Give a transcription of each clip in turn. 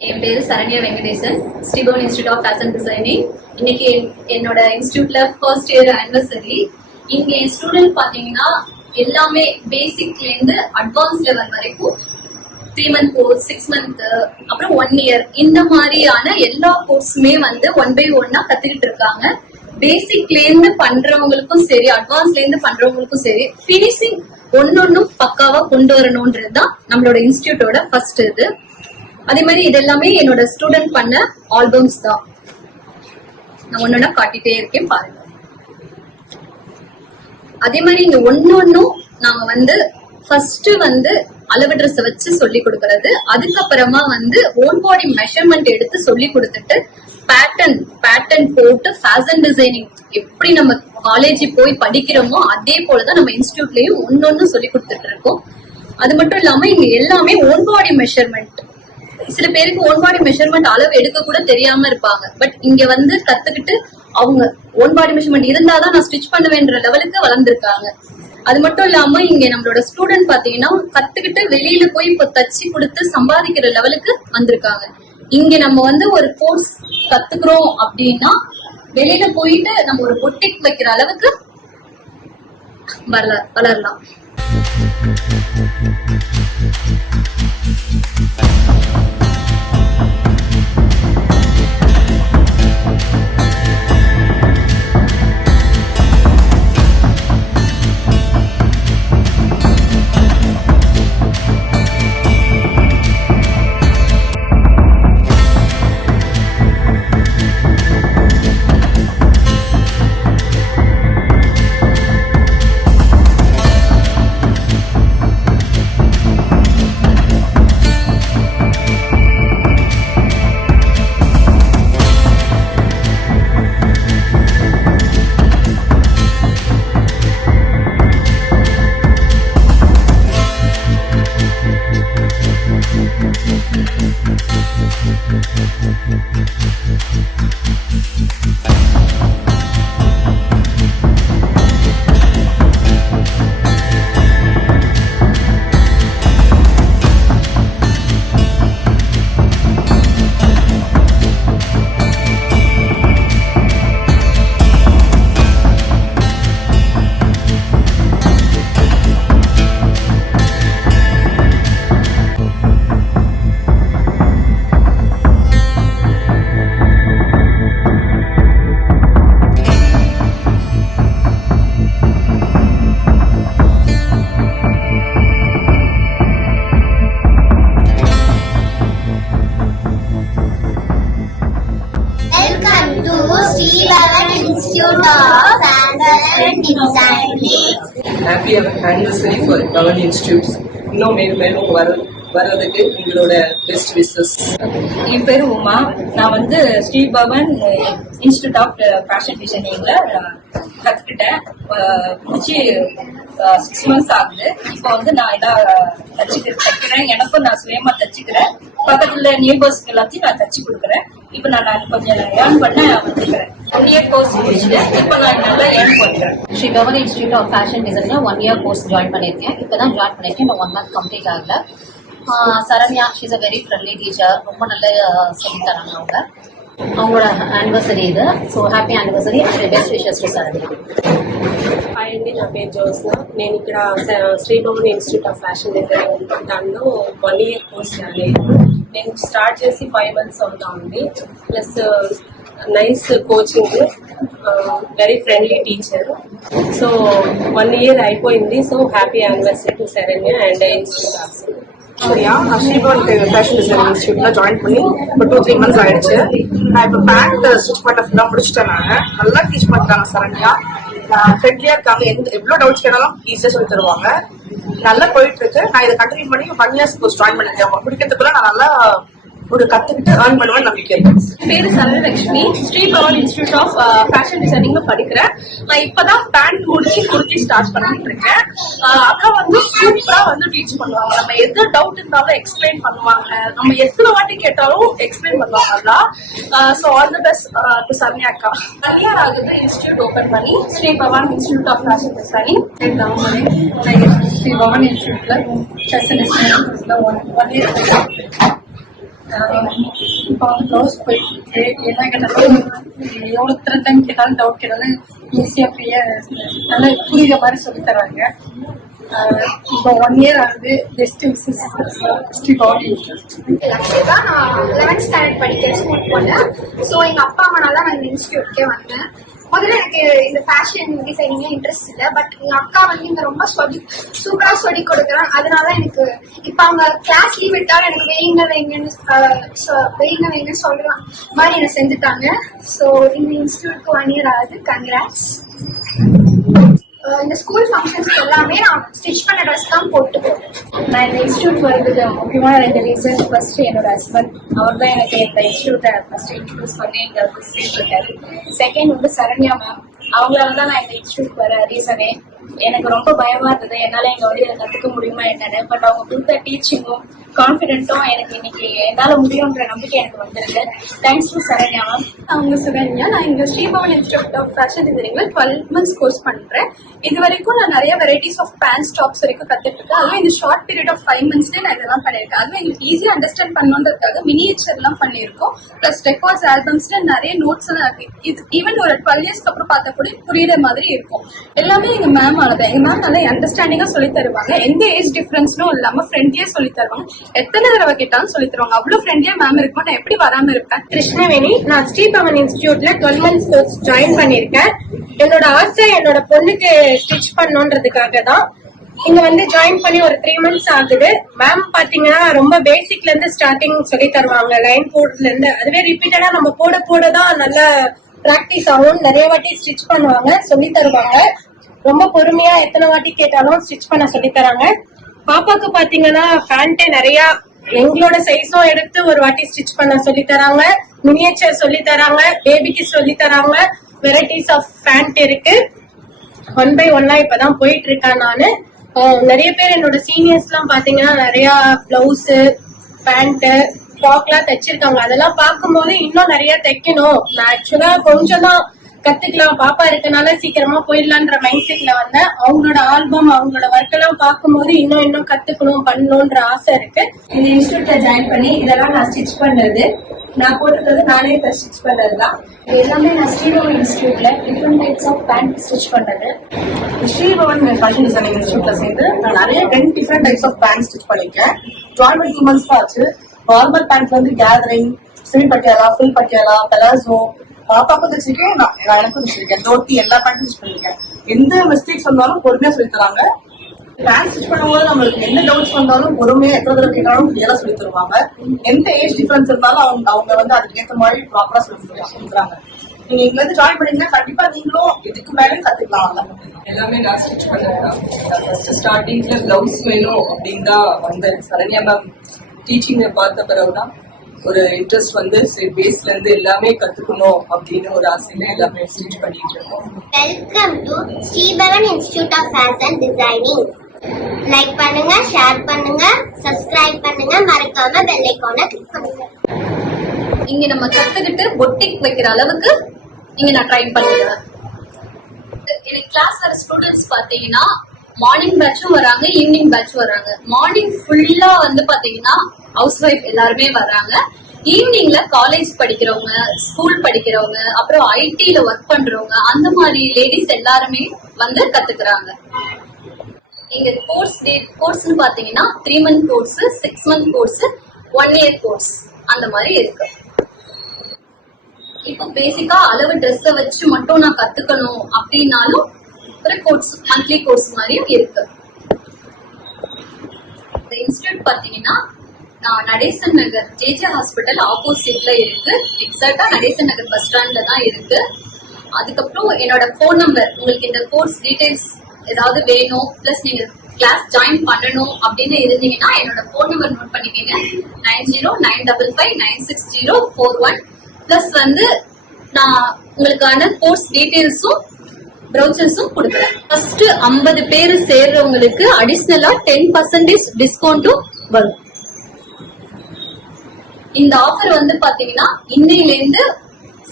என் பேரு Saranya Venkatesan, Sribhavan institute of fashion designing. இன்னைக்கு என்னோட இன்ஸ்டிடியூட்ல ஃபர்ஸ்ட் இயர் ஆனிவர்சரி. இங்க என் ஸ்டூடெண்ட் பாத்தீங்கன்னா எல்லாமே பேசிக்ல இருந்து அட்வான்ஸ் லெவல் வரைக்கும் 3 month கோர்ஸ், 6 month, அப்புறம் 1 year இந்த மாதிரியான எல்லா கோர்ஸுமே வந்து 1 by 1 கத்துக்கிட்டு இருக்காங்க. பேசிக்ல இருந்து பண்றவங்களுக்கும் சரி, அட்வான்ஸ்ல இருந்து பண்றவங்களுக்கும் சரி, பினிஷிங் ஒன்னொன்னும் பக்காவா கொண்டு வரணும்ன்றதுதான் நம்மளோட இன்ஸ்டிடியூட்டோட ஃபர்ஸ்ட் இது. அதே மாதிரி இது எல்லாமே என்னோட ஸ்டூடெண்ட் பண்ண ஆல்பம்ஸ் தான். நான் ஒன்னொன்னா காட்டிட்டே இருக்கேன் பாருங்க. அதே மாதிரி இங்க ஒன்னொன்னும் நாங்க வந்து ஃபர்ஸ்ட் வந்து அளவு ட்ரெஸ் வச்சு சொல்லி கொடுக்கறது, அதுக்கப்புறமா வந்து ஓன் பாடி மெஷர்மெண்ட் எடுத்து சொல்லி கொடுத்துட்டு பேட்டர்ன் போட்டு ஃபேஷன் டிசைனிங் எப்படி நம்ம காலேஜ் போய் படிக்கிறோமோ அதே போலதான் நம்ம இன்ஸ்டிடியூட்லயும் ஒன்னொன்னு சொல்லி கொடுத்துட்டு இருக்கோம். அது மட்டும் இல்லாம இங்க எல்லாமே ஓன் பாடி மெஷர்மெண்ட். சில பேருக்கு ஓன் பாடி மெஷர்மெண்ட் அளவு எடுக்க கூட தெரியாம இருப்பாங்க. பட் இங்க வந்து கத்துக்கிட்டு அவங்க ஓன் பாடி மெஷர்மெண்ட் இருந்தாதான் நான் ஸ்டிச் பண்ணுவேன்ற லெவலுக்கு வளர்ந்துருக்காங்க. அது மட்டும் இல்லாம இங்க நம்மளோட ஸ்டூடெண்ட் பாத்தீங்கன்னா கத்துக்கிட்டு வெளியில போய் இப்ப தச்சு கொடுத்து சம்பாதிக்கிற லெவலுக்கு வந்திருக்காங்க. இங்க நம்ம வந்து ஒரு கோர்ஸ் கத்துக்கிறோம் அப்படின்னா வெளியில போயிட்டு நம்ம ஒரு பொட்டிக் வைக்கிற அளவுக்கு வளரலாம். Happy anniversary for Bhavan Institute. இன்னும் மேலும் வர்றதுக்கு எங்களோட பெஸ்ட் விஷஸ். என் பேரு உமா. நான் வந்து Sri Bhavan institute of fashion டிசைனிங்ல கத்துக்கிட்டேன். முடிச்சு 6 months ஆகுது. இப்போ வந்து நான் எல்லாம் தைக்கிறேன். எனக்கும் நான் சுயமா தச்சுக்கிறேன். பக்கத்துல நேபர்ஸ்க்கு எல்லாத்தையும் நான் தச்சு கொடுக்குறேன். இப்ப நான் கொஞ்சம் ஏர்ன் பண்ண வந்துக்கிறேன். 1 year கோர்ஸ் முடிச்சுட்டு இப்ப நான் நல்லா ஏர்ன் பண்றேன். Sri Bhavan institute of fashion டிசைன்ல 1 year கோர்ஸ் ஜாயின் பண்ணிருக்கேன். இப்பதான் ஜாயின் பண்ணிருக்கேன். இன்னும் 1 month கம்ப்ளீட் ஆகல. Saranya, she's a very friendly teacher. ரொம்ப நல்ல சொல்லி தராங்க. அவங்களோட ஆனிவர்சரி இது. So happy anniversary and best wishes to Saranya. Hi అండి, నా పేరు జ్యోత్స్న. నేను ఇక్కడ Sribhavan institute of fashion designing దానిలో 1 year కోర్స్ జాయిన్. నేను స్టార్ట్ చేసి 5 months అవుతా ఉంది. Plus nice coaching, very friendly teacher. So 1 year అయిపోయింది. So happy anniversary to Saranya and institute also. சரியா, நான் ஸ்ரீபவன் ஃபேஷன் டிசைனிங் இன்ஸ்டியூட்ல ஜாயின் பண்ணி இப்போ 2-3 months ஆயிடுச்சு. நான் இப்போ பேண்ட் ஸ்டிச் பண்ண ஃபுல்லாக முடிச்சிட்டேன். நான் நல்லா டீச் பண்றாங்க சரண்யா. ஃப்ரெண்ட்லியா இருக்காங்க. எவ்வளவு டவுட்ஸ் கேட்டாலும் ஈஸியா சொல்லி தருவாங்க. நல்லா போயிட்டு இருக்கு. நான் இதை கண்டினியூ பண்ணி 1 year கோர்ஸ் ஜாயின் பண்ணிருக்கேன். முடிக்கிறதுக்குள்ள நான் நல்லா ஒரு கத்துக்கிட்டு ஏர்ன் பண்ணுவேன் நம்பிக்கை இருக்கு. பேரு சரலட்சுமி. ஸ்ரீபவன் இன்ஸ்டிடியூட் ஆஃப் ஃபேஷன் டிசைனிங்ல படிக்கிறேன். நான் இப்பதான் பேண்ட் முடிச்சு குர்த்தி ஸ்டார்ட் பண்ணிட்டு இருக்கேன். அக்கா வந்து சூப்பரா வந்து டீச் பண்ணுவாங்க. நம்ம எது டவுட் இருந்தாலும் எக்ஸ்பிளைன் பண்ணுவாங்க. நம்ம எத்தனை வாட்டி கேட்டாலும் எக்ஸ்பிளைன் பண்ணுவாங்க. So all the best to Saranya அக்கா. 1 year ஆகுது இன்ஸ்டிடியூட் ஓபன் பண்ணி. Sribhavan institute of fashion designing. Sribhavan இன்ஸ்டிடியூட்ல ஃபேஷன் டிசைனிங் 1 year இப்போ வந்து ப்ளவுஸ் போயிட்டு இருக்கு. என்ன கேட்டாலும் எவ்வளோ டைம் கேட்டாலும் டவுட் கேட்டாலும் ஈஸியாக ஃப்ரீயாக நல்லா புரியுற மாதிரி சொல்லி தராங்க. இப்போ 1 year ஆகுது. Best wishes Sri Bhavani institute. தான் நான் 11th ஸ்டாண்டர்ட் படிக்கிற ஸ்கூல் போனேன். ஸோ எங்க அப்பா அம்மானால தான் நான் இந்த இன்ஸ்டியூட்கே வந்தேன். முதல்ல எனக்கு இந்த ஃபேஷன் டிசைனிங்ல இன்ட்ரெஸ்ட் இல்லை. பட் எங்க அக்கா வந்து இங்க ரொம்ப சூப்பரா சொல்லி கொடுக்குறாங்க. அதனால எனக்கு இப்ப அவங்க கிளாஸ் லீவ் விட்டாலும் எனக்கு வைங்கன்னு சொல்ற மாதிரி என்ன செஞ்சுட்டாங்க. ஸோ இந்த இன்ஸ்டியூட்க்கு 1 year ஆகுது. கங்க்ராட்ஸ். இந்த ஸ்கூல் ஃபங்க்ஷன்ஸ்க்கு எல்லாமே நான் ஸ்டிச் பண்ண ட்ரெஸ் தான் போட்டு போவேன். நான் இந்த இன்ஸ்டியூட் வரதுக்கு முக்கியமான 2 ரீசன். ஃபர்ஸ்ட் என்னோட ஹஸ்பண்ட், அவர் தான் எனக்கு இந்த இன்ஸ்டியூட்டை ஃபர்ஸ்ட் இன்ட்ரடியூஸ் பண்ணி இங்க சேர்த்துருக்காரு. செகண்ட் வந்து சரண்யா மேம், அவங்களால தான் நான் இந்த இன்ஸ்டியூட் வர ரீசனே. எனக்கு ரொம்ப பயமா இருந்தது என்னால எங்க வந்து இதை கத்துக்க முடியுமா என்னன்னு. பட் அவங்க கொடுத்த டீச்சிங்கும் கான்பிடென்ட்டும் எனக்கு இன்னைக்கு என்னால முடியும்ன்ற நம்பிக்கை எனக்கு வந்திருக்கு. Thanks to Saranya ma'am. அவங்க சுகன்யா. நான் இங்க ஸ்ரீபவன் இன்ஸ்டிடியூட் ஆஃப் ஃபேஷன் டிசைனிங்ல 12 months கோர்ஸ் பண்றேன். இது வரைக்கும் நான் நிறைய வெரைட்டிஸ் ஆஃப் பேண்ட்ஸ் டாப்ஸ் வரைக்கும் கத்துட்டு இருக்கேன். அதுவும் இந்த ஷார்ட் பீரியட் ஆஃப் 5 months நான் இதெல்லாம் பண்ணிருக்கேன். அதுவும் எங்களுக்கு ஈஸியா அண்டர்ஸ்டாண்ட் பண்ணணுன்றதுக்காக மினியேச்சர் எல்லாம் பண்ணிருக்கோம். பிளஸ் ரெக்கார்ட்ஸ் ஆல்பம்ஸ்ல நிறைய நோட்ஸ் எல்லாம் இருக்கு. இது ஈவன் ஒரு 12 years அப்புறம் பார்த்தா கூட புரியுற மாதிரி இருக்கும். எல்லாமே எங்க மேம் ஆனது. எங்க மேம் நல்லா அண்டர்ஸ்டாண்டிங்கா சொல்லி தருவாங்க. எந்த ஏஜ் டிஃபரன்ஸ்னும் இல்லாம ஃப்ரெண்ட்லியா சொல்லி தருவாங்க. எத்தனை தடவை கேட்டாலும் சொல்லி தருவாங்க. அவ்வளவு ஃப்ரெண்ட்லியா மேம் இருக்கும். நான் எப்படி வராம இருப்பேன்? கிருஷ்ணவேணி. நான் ஸ்ரீபவன் இன்ஸ்டிடியூட்ல 12 months கோர்ஸ் ஜாயின் பண்ணிருக்கேன். என்னோட ஆசை என்னோட பொண்ணுக்கு ஸ்டிச் பண்ணணுன்றதுக்காக தான் இங்க வந்து ஜாயின் பண்ணி ஒரு 3 months ஆகுது. மேம் பாத்தீங்கன்னா ரொம்ப பேசிக்ல இருந்து ஸ்டார்டிங் சொல்லி தருவாங்க. லைன் போடுறதுல இருந்து அதுவே ரிப்பீட்டடா நம்ம போட போடதான் நல்ல பிராக்டிஸ் ஆகும். நிறைய வாட்டி ஸ்டிச் பண்ணுவாங்க, சொல்லி தருவாங்க. ரொம்ப பொறுமையா எத்தனை வாட்டி கேட்டாலும் ஸ்டிச் பண்ண சொல்லி தராங்க. பாப்பாக்கு பாத்தீங்கன்னா பேண்ட் நிறைய எங்களோட சைஸும் எடுத்து ஒரு வாட்டி ஸ்டிச் பண்ண சொல்லி தராங்க. மினியேச்சர் சொல்லி தராங்க, பேபிக்கு சொல்லி தராங்க. வெரைட்டிஸ் ஆஃப் பேண்ட் இருக்கு. 1 by 1 இப்பதான் போயிட்டு இருக்கேன் நானு. நிறைய பேர் என்னோட சீனியர்ஸ் எல்லாம் பாத்தீங்கன்னா நிறைய பிளவுஸ், பேண்ட், ஃப்ராக் எல்லாம் தைச்சிருக்காங்க. அதெல்லாம் பார்க்கும்போது இன்னும் நிறைய தைக்கணும். நான் ஆக்சுவலா கொஞ்சம் தான் கத்துக்கலாம், பாப்பா இருக்கனால சீக்கிரமா போயிடலான்ற மைண்ட் செட்ல வந்தேன். அவங்களோட ஆல்பம், அவங்களோட ஒர்க் எல்லாம் பார்க்கும்போது இன்னும் கத்துக்கணும் பண்ணணும்ன்ற ஆசை இருக்கு. இந்த இன்ஸ்டியூட்ல ஜாயின் பண்ணி இதெல்லாம் நான் ஸ்டிச் பண்ணது, நான் போட்டுக்கிறது நானே இப்ப ஸ்டிச் பண்ணதுதான். இது எல்லாமே நான் ஸ்ரீபவன் இன்ஸ்டியூட்ல different types of pant stitch பண்ணது. ஸ்ரீபவன் ஃபேஷன் டிசைனிங் இன்ஸ்டியூட்ல சேர்ந்து நான் நிறைய 10 different types of pant stitch பண்ணிருக்கேன். ஜாயின் பண்ணி 2 months ஆச்சு. நார்மல் பேண்ட் வந்து gathering, semi Patiala, full Patiala, palazzo, பாப்பாக்கும் தைச்சிருக்கேன், நான் எனக்கும் தைச்சிருக்கேன். தோட்டி எல்லா பேண்ட்டும் ஸ்டிச் பண்ணிருக்கேன். எந்த மிஸ்டேக்ஸ் வந்தாலும் பொறுமையா சொல்லி தராங்க. பேண்ட் ஸ்டிச் பண்ணும்போது நம்மளுக்கு எந்த டவுட்ஸ் வந்தாலும் பொறுமையா எத்தனை தடவை கேட்டாலும் கிளியரா சொல்லி தருவாங்க. எந்த ஏஜ் டிஃபரன்ஸ் இருந்தாலும் அவங்க வந்து அதுக்கு ஏற்ற மாதிரி ப்ராப்பரா சொல்லி கொடுக்குறாங்க. நீங்க இங்க இருந்து ஜாயின் பண்ணீங்கன்னா கண்டிப்பா நீங்களும் இதுக்கு மேலேயும் கத்துக்கலாம். எல்லாமே நான் ஸ்டிச் பண்ணேன். ஃபர்ஸ்ட் ஸ்டார்டிங்ல பிளவுஸ் வேணும் அப்படின்னு தான் வந்தேன். சரண்யா மேம் டீச்சிங்கை பார்த்த பிறகுதான் ஒரு இன்ட்ரெஸ்ட் வந்து சரி பேஸ்ல இருந்து எல்லாமே கத்துக்கணும் அப்படின்னு ஒரு ஆசையில எல்லாமே ஸ்டிச் பண்ணிட்டு இருக்கோம். Welcome to Sribhavan institute of fashion designing. Like பண்ணுங்க, ஷேர் பண்ணுங்க, சப்ஸ்கிரைப் பண்ணுங்க, மறக்காம பெல் ஐகானை கிளிக் பண்ணுங்க. இங்க நம்ம கத்துக்கிட்டு பொட்டிக் வைக்கிற அளவுக்கு இங்க நான் ட்ரைன் பண்ணிடுவேன். எனக்கு கிளாஸ் வர ஸ்டூடெண்ட்ஸ் பாத்தீங்கன்னா மார்னிங் பேட்சும் வராங்க, ஈவினிங் பேட்சும் வராங்க. மார்னிங் ஃபுல்லா வந்து பாத்தீங்கன்னா ஹவுஸ் ஒய்ஃப் எல்லாருமே வர்றாங்க. ஈவினிங்ல காலேஜ் படிக்கிறவங்க, ஸ்கூல் படிக்கிறவங்க, அப்புறம் ஐடில ஒர்க் பண்றவங்க, அந்த மாதிரி லேடிஸ் எல்லாருமே வந்து கத்துக்கிறாங்க. எங்க கோர்ஸ்னு பாத்தீங்கன்னா 3 month course, 6 month course, 1 year course அந்த மாதிரி இருக்கு. இப்போ பேசிக்கா அளவு ட்ரெஸ் வச்சு மட்டும் நான் கத்துக்கணும் அப்படின்னாலும் ஒரு கோர்ஸ், மந்த்லி கோர்ஸ் மாதிரியும் இருக்கு. இந்த இன்ஸ்டிடியூட் பாத்தீங்கன்னா நடேசன் நகர் ஜேஜே ஹாஸ்பிட்டல் ஆப்போசிட்ல இருக்கு. எக்ஸாக்டா நடேசன் நகர் பஸ் ஸ்டாண்ட்ல தான் இருக்கு. அதுக்கப்புறம் என்னோட போன் நம்பர், உங்களுக்கு இந்த கோர்ஸ் டீடைல்ஸ் ஏதாவது வேணும், பிளஸ் நீங்க கிளாஸ் ஜாயின் பண்ணணும் அப்படின்னு இருந்தீங்கன்னா என்னோட போன் நம்பர் நோட் பண்ணிக்கங்க. 9095596041. பிளஸ் வந்து நான் உங்களுக்கான கோர்ஸ் டீடைல்ஸும் ப்ரௌச்சர்ஸும் கொடுக்குறேன். ஃபர்ஸ்ட் 50 பேர் சேர்றவங்களுக்கு அடிஷனலா 10% டிஸ்கவுண்ட்டும் வரும். இந்த ஆஃபர் வந்து பாத்தீங்கன்னா இன்னையில இருந்து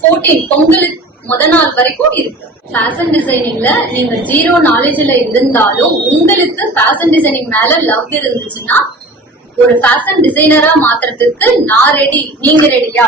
14 பொங்கலுக்கு முத நாள் வரைக்கும் இருக்கு. ஃபேஷன் டிசைனிங்ல நீங்க 0 நாலேஜ்ல இருந்தாலும் உங்களுக்கு ஃபேஷன் டிசைனிங் மேல லவ் இருந்துச்சுன்னா ஒரு ஃபேஷன் டிசைனரா மாத்துறதுக்கு நான் ரெடி, நீங்க ரெடியா?